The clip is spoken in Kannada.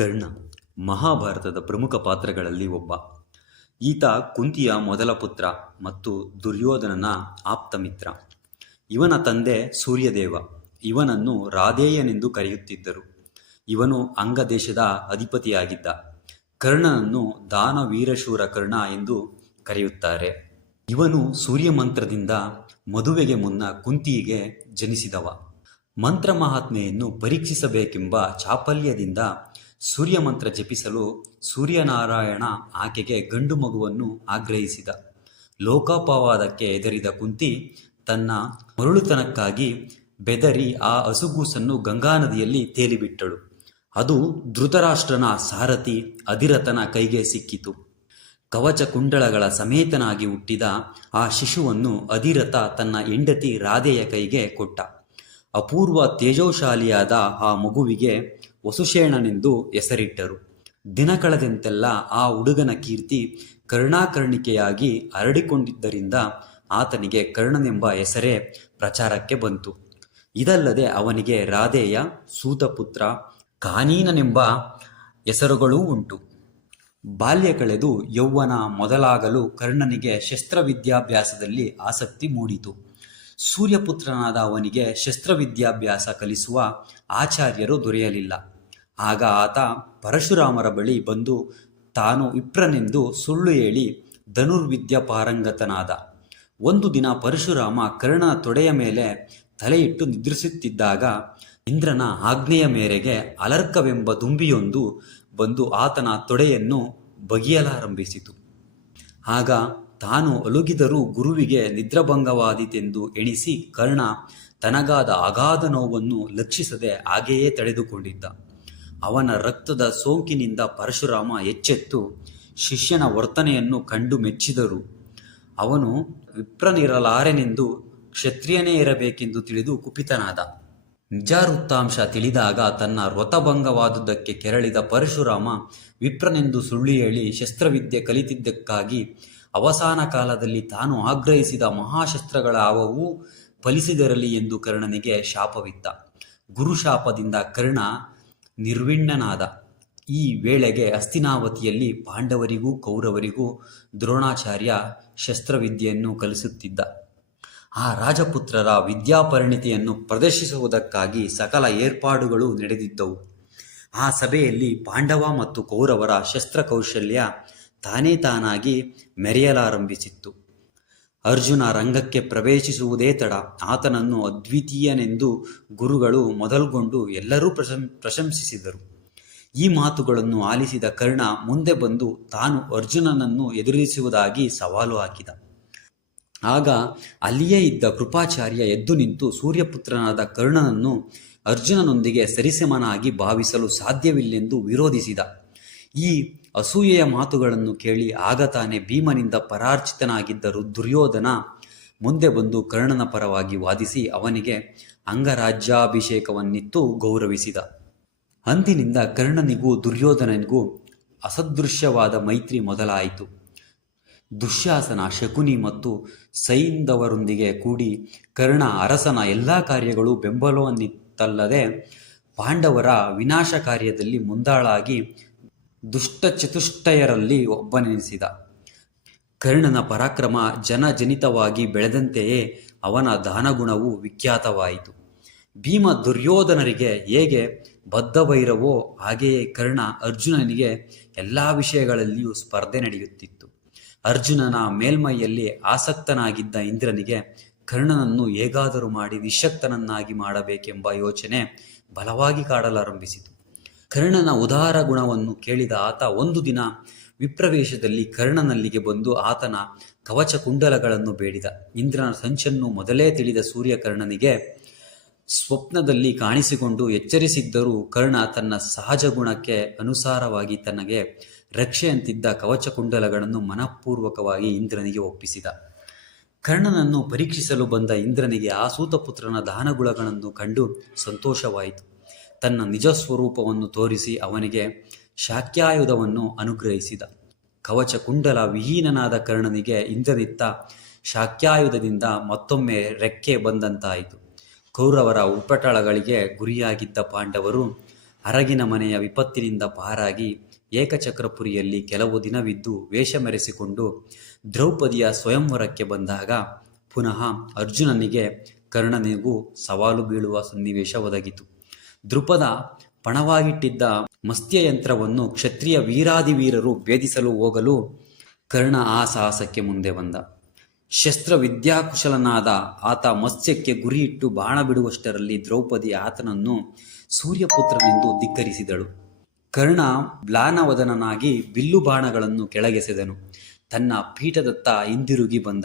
ಕರ್ಣ ಮಹಾಭಾರತದ ಪ್ರಮುಖ ಪಾತ್ರಗಳಲ್ಲಿ ಒಬ್ಬ. ಈತ ಕುಂತಿಯ ಮೊದಲ ಪುತ್ರ ಮತ್ತು ದುರ್ಯೋಧನನ ಆಪ್ತ ಮಿತ್ರ. ಇವನ ತಂದೆ ಸೂರ್ಯದೇವ. ಇವನನ್ನು ರಾಧೇಯನೆಂದು ಕರೆಯುತ್ತಿದ್ದರು. ಇವನು ಅಂಗ ದೇಶದ ಅಧಿಪತಿಯಾಗಿದ್ದ. ಕರ್ಣನನ್ನು ದಾನವೀರಶೂರ ಕರ್ಣ ಎಂದು ಕರೆಯುತ್ತಾರೆ. ಇವನು ಸೂರ್ಯಮಂತ್ರದಿಂದ ಮದುವೆಗೆ ಮುನ್ನ ಕುಂತಿಗೆ ಜನಿಸಿದವ. ಮಂತ್ರ ಮಹಾತ್ಮೆಯನ್ನು ಪರೀಕ್ಷಿಸಬೇಕೆಂಬ ಚಾಪಲ್ಯದಿಂದ ಸೂರ್ಯಮಂತ್ರ ಜಪಿಸಲು ಸೂರ್ಯನಾರಾಯಣ ಆಕೆಗೆ ಗಂಡು ಮಗುವನ್ನು ಆಗ್ರಹಿಸಿದ. ಲೋಕಾಪವಾದಕ್ಕೆ ಹೆದರಿದ ಕುಂತಿ ತನ್ನ ಮರುಳುತನಕ್ಕಾಗಿ ಬೆದರಿ ಆ ಹಸುಗೂಸನ್ನು ಗಂಗಾ ನದಿಯಲ್ಲಿ ತೇಲಿಬಿಟ್ಟಳು. ಅದು ಧೃತರಾಷ್ಟ್ರನ ಸಾರಥಿ ಅಧಿರಥನ ಕೈಗೆ ಸಿಕ್ಕಿತು. ಕವಚ ಕುಂಡಲಗಳ ಸಮೇತನಾಗಿ ಹುಟ್ಟಿದ ಆ ಶಿಶುವನ್ನು ಅಧಿರಥ ತನ್ನ ಹೆಂಡತಿ ರಾಧೆಯ ಕೈಗೆ ಕೊಟ್ಟ. ಅಪೂರ್ವ ತೇಜೋಶಾಲಿಯಾದ ಆ ಮಗುವಿಗೆ ವಸುಷೇಣನೆಂದು ಹೆಸರಿಟ್ಟರು. ದಿನ ಕಳೆದಂತೆಲ್ಲ ಆ ಹುಡುಗನ ಕೀರ್ತಿ ಕರ್ಣಾಕರ್ಣಿಕೆಯಾಗಿ ಹರಡಿಕೊಂಡಿದ್ದರಿಂದ ಆತನಿಗೆ ಕರ್ಣನೆಂಬ ಹೆಸರೇ ಪ್ರಚಾರಕ್ಕೆ ಬಂತು. ಇದಲ್ಲದೆ ಅವನಿಗೆ ರಾಧೇಯ, ಸೂತಪುತ್ರ, ಕಾನೀನನೆಂಬ ಹೆಸರುಗಳೂ ಉಂಟು. ಬಾಲ್ಯ ಕಳೆದು ಯೌವನ ಮೊದಲಾಗಲು ಕರ್ಣನಿಗೆ ಶಸ್ತ್ರವಿದ್ಯಾಭ್ಯಾಸದಲ್ಲಿ ಆಸಕ್ತಿ ಮೂಡಿತು. ಸೂರ್ಯಪುತ್ರನಾದ ಅವನಿಗೆ ಶಸ್ತ್ರವಿದ್ಯಾಭ್ಯಾಸ ಕಲಿಸುವ ಆಚಾರ್ಯರು ದೊರೆಯಲಿಲ್ಲ. ಆಗ ಆತ ಪರಶುರಾಮರ ಬಳಿ ಬಂದು ತಾನು ವಿಪ್ರನೆಂದು ಸುಳ್ಳು ಹೇಳಿ ಧನುರ್ವಿದ್ಯ ಪಾರಂಗತನಾದ. ಒಂದು ದಿನ ಪರಶುರಾಮ ಕರ್ಣನ ತೊಡೆಯ ಮೇಲೆ ತಲೆಯಿಟ್ಟು ನಿದ್ರಿಸುತ್ತಿದ್ದಾಗ ಇಂದ್ರನ ಆಜ್ಞೆಯ ಮೇರೆಗೆ ಅಲರ್ಕವೆಂಬ ದುಂಬಿಯೊಂದು ಬಂದು ಆತನ ತೊಡೆಯನ್ನು ಬಗೆಯಲಾರಂಭಿಸಿತು. ಆಗ ತಾನು ಅಲುಗಿದರೂ ಗುರುವಿಗೆ ನಿದ್ರಾಭಂಗವಾದೀತೆಂದು ಎಣಿಸಿ ಕರ್ಣ ತನಗಾದ ಅಗಾಧ ನೋವನ್ನು ಲಕ್ಷಿಸದೆ ಹಾಗೆಯೇ ತಡೆದುಕೊಂಡಿದ್ದ. ಅವನ ರಕ್ತದ ಸೋಂಕಿನಿಂದ ಪರಶುರಾಮ ಎಚ್ಚೆತ್ತು ಶಿಷ್ಯನ ವರ್ತನೆಯನ್ನು ಕಂಡು ಮೆಚ್ಚಿದರು. ಅವನು ವಿಪ್ರನಿರಲಾರೆನೆಂದು ಕ್ಷತ್ರಿಯನೇ ಇರಬೇಕೆಂದು ತಿಳಿದು ಕುಪಿತನಾದ. ನಿಜವೃತ್ತಾಂಶ ತಿಳಿದಾಗ ತನ್ನ ವ್ರತಭಂಗವಾದುದಕ್ಕೆ ಕೆರಳಿದ ಪರಶುರಾಮ ವಿಪ್ರನೆಂದು ಸುಳ್ಳು ಹೇಳಿ ಶಸ್ತ್ರವಿದ್ಯೆ ಕಲಿತಿದ್ದಕ್ಕಾಗಿ ಅವಸಾನ ಕಾಲದಲ್ಲಿ ತಾನು ಆಗ್ರಹಿಸಿದ ಮಹಾಶಸ್ತ್ರಗಳಾವವೂ ಫಲಿಸಿದಿರಲಿ ಎಂದು ಕರ್ಣನಿಗೆ ಶಾಪವಿತ್ತ. ಗುರುಶಾಪದಿಂದ ಕರ್ಣ ನಿರ್ವಿಣ್ಣನಾದ. ಈ ವೇಳೆಗೆ ಹಸ್ತಿನಾವತಿಯಲ್ಲಿ ಪಾಂಡವರಿಗೂ ಕೌರವರಿಗೂ ದ್ರೋಣಾಚಾರ್ಯ ಶಸ್ತ್ರವಿದ್ಯೆಯನ್ನು ಕಲಿಸುತ್ತಿದ್ದ. ಆ ರಾಜಪುತ್ರರ ವಿದ್ಯಾಪರಿಣಿತಿಯನ್ನು ಪ್ರದರ್ಶಿಸುವುದಕ್ಕಾಗಿ ಸಕಲ ಏರ್ಪಾಡುಗಳು ನಡೆದಿದ್ದವು. ಆ ಸಭೆಯಲ್ಲಿ ಪಾಂಡವ ಮತ್ತು ಕೌರವರ ಶಸ್ತ್ರಕೌಶಲ್ಯ ತಾನೇ ತಾನಾಗಿ ಮೆರೆಯಲಾರಂಭಿಸಿತ್ತು. ಅರ್ಜುನ ರಂಗಕ್ಕೆ ಪ್ರವೇಶಿಸುವುದೇ ತಡ. ಆತನನ್ನು ಅದ್ವಿತೀಯನೆಂದು ಗುರುಗಳು ಮೊದಲ್ಗೊಂಡು ಎಲ್ಲರೂ ಪ್ರಶಂಸಿಸಿದರು. ಈ ಮಾತುಗಳನ್ನು ಆಲಿಸಿದ ಕರ್ಣ ಮುಂದೆ ಬಂದು ತಾನು ಅರ್ಜುನನನ್ನು ಎದುರಿಸುವುದಾಗಿ ಸವಾಲು ಹಾಕಿದ. ಆಗ ಅಲ್ಲಿಯೇ ಇದ್ದ ಕೃಪಾಚಾರ್ಯ ಎದ್ದು ನಿಂತು ಸೂರ್ಯಪುತ್ರನಾದ ಕರ್ಣನನ್ನು ಅರ್ಜುನನೊಂದಿಗೆ ಸರಿಸಮನಾಗಿ ಭಾವಿಸಲು ಸಾಧ್ಯವಿಲ್ಲೆಂದು ವಿರೋಧಿಸಿದ. ಈ ಅಸೂಯೆಯ ಮಾತುಗಳನ್ನು ಕೇಳಿ ಆಗ ತಾನೇ ಭೀಮನಿಂದ ಪರಾರ್ಚಿತನಾಗಿದ್ದ ದುರ್ಯೋಧನ ಮುಂದೆ ಬಂದು ಕರ್ಣನ ಪರವಾಗಿ ವಾದಿಸಿ ಅವನಿಗೆ ಅಂಗರಾಜ್ಯಾಭಿಷೇಕವನ್ನಿತ್ತು ಗೌರವಿಸಿದ. ಅಂದಿನಿಂದ ಕರ್ಣನಿಗೂ ದುರ್ಯೋಧನನಿಗೂ ಅಸದೃಶ್ಯವಾದ ಮೈತ್ರಿ ಮೊದಲಾಯಿತು. ದುಶ್ಯಾಸನ, ಶಕುನಿ ಮತ್ತು ಸೈಂಧವರೊಂದಿಗೆ ಕೂಡಿ ಕರ್ಣ ಅರಸನ ಎಲ್ಲ ಕಾರ್ಯಗಳು ಬೆಂಬಲವನ್ನಿತ್ತಲ್ಲದೆ ಪಾಂಡವರ ವಿನಾಶ ಕಾರ್ಯದಲ್ಲಿ ಮುಂದಾಳಾಗಿ ದುಷ್ಟಚತುಷ್ಟಯರಲ್ಲಿ ಒಬ್ಬನೆನಿಸಿದ. ಕರ್ಣನ ಪರಾಕ್ರಮ ಜನಜನಿತವಾಗಿ ಬೆಳೆದಂತೆಯೇ ಅವನ ದಾನಗುಣವು ವಿಖ್ಯಾತವಾಯಿತು. ಭೀಮ ದುರ್ಯೋಧನರಿಗೆ ಹೇಗೆ ಬದ್ಧವೈರವೋ ಹಾಗೆಯೇ ಕರ್ಣ ಅರ್ಜುನನಿಗೆ ಎಲ್ಲ ವಿಷಯಗಳಲ್ಲಿಯೂ ಸ್ಪರ್ಧೆ ನಡೆಯುತ್ತಿತ್ತು. ಅರ್ಜುನನ ಮೇಲ್ಮೈಯಲ್ಲಿ ಆಸಕ್ತನಾಗಿದ್ದ ಇಂದ್ರನಿಗೆ ಕರ್ಣನನ್ನು ಹೇಗಾದರೂ ಮಾಡಿ ನಿಶ್ಶಕ್ತನನ್ನಾಗಿ ಮಾಡಬೇಕೆಂಬ ಯೋಚನೆ ಬಲವಾಗಿ ಕಾಡಲಾರಂಭಿಸಿತು. ಕರ್ಣನ ಉದಾರ ಗುಣವನ್ನು ಕೇಳಿದ ಆತ ಒಂದು ದಿನ ವಿಪ್ರವೇಶದಲ್ಲಿ ಕರ್ಣನಲ್ಲಿಗೆ ಬಂದು ಆತನ ಕವಚ ಕುಂಡಲಗಳನ್ನು ಬೇಡಿದ. ಇಂದ್ರನ ಸಂಚನ್ನು ಮೊದಲೇ ತಿಳಿದ ಸೂರ್ಯ ಕರ್ಣನಿಗೆ ಸ್ವಪ್ನದಲ್ಲಿ ಕಾಣಿಸಿಕೊಂಡು ಎಚ್ಚರಿಸಿದ್ದರೂ ಕರ್ಣ ತನ್ನ ಸಹಜ ಗುಣಕ್ಕೆ ಅನುಸಾರವಾಗಿ ತನಗೆ ರಕ್ಷೆಯಂತಿದ್ದ ಕವಚ ಕುಂಡಲಗಳನ್ನು ಮನಃಪೂರ್ವಕವಾಗಿ ಇಂದ್ರನಿಗೆ ಒಪ್ಪಿಸಿದ. ಕರ್ಣನನ್ನು ಪರೀಕ್ಷಿಸಲು ಬಂದ ಇಂದ್ರನಿಗೆ ಆ ಸೂತಪುತ್ರನ ದಾನಗುಣಗಳನ್ನು ಕಂಡು ಸಂತೋಷವಾಯಿತು. ತನ್ನ ನಿಜ ಸ್ವರೂಪವನ್ನು ತೋರಿಸಿ ಅವನಿಗೆ ಶಾಕ್ಯಾಯುಧವನ್ನು ಅನುಗ್ರಹಿಸಿದ. ಕವಚ ಕುಂಡಲ ವಿಹೀನನಾದ ಕರ್ಣನಿಗೆ ಇಂದ್ರನಿತ್ತ ಶಾಕ್ಯಾಯುಧದಿಂದ ಮತ್ತೊಮ್ಮೆ ರೆಕ್ಕೆ ಬಂದಂತಾಯಿತು. ಕೌರವರ ಉಪಟಳಗಳಿಗೆ ಗುರಿಯಾಗಿದ್ದ ಪಾಂಡವರು ಅರಗಿನ ಮನೆಯ ವಿಪತ್ತಿನಿಂದ ಪಾರಾಗಿ ಏಕಚಕ್ರಪುರಿಯಲ್ಲಿ ಕೆಲವು ದಿನವಿದ್ದು ವೇಷ ಮೆರೆಸಿಕೊಂಡು ದ್ರೌಪದಿಯ ಸ್ವಯಂವರಕ್ಕೆ ಬಂದಾಗ ಪುನಃ ಅರ್ಜುನನಿಗೆ ಕರ್ಣನಿಗೂ ಸವಾಲು ಬೀಳುವ ಸನ್ನಿವೇಶ ಒದಗಿತು. ದೃಪದ ಪಣವಾಗಿಟ್ಟಿದ್ದ ಮಸ್ತ್ಯಯಂತ್ರವನ್ನು ಕ್ಷತ್ರಿಯ ವೀರಾದಿವೀರರು ಭೇದಿಸಲು ಹೋಗಲು ಕರ್ಣ ಆ ಸಾಹಸಕ್ಕೆ ಮುಂದೆ ಬಂದ. ಶಸ್ತ್ರವಿದ್ಯಾಕುಶಲನಾದ ಆತ ಮತ್ಸ್ಯಕ್ಕೆ ಗುರಿಯಿಟ್ಟು ಬಾಣ ಬಿಡುವಷ್ಟರಲ್ಲಿ ದ್ರೌಪದಿ ಆತನನ್ನು ಸೂರ್ಯಪುತ್ರನೆಂದು ಧಿಕ್ಕರಿಸಿದಳು. ಕರ್ಣ ಮ್ಲಾನವದನನಾಗಿ ಬಿಲ್ಲು ಬಾಣಗಳನ್ನು ಕೆಳಗೆಸೆದನು. ತನ್ನ ಪೀಠದತ್ತ ಹಿಂದಿರುಗಿ ಬಂದ.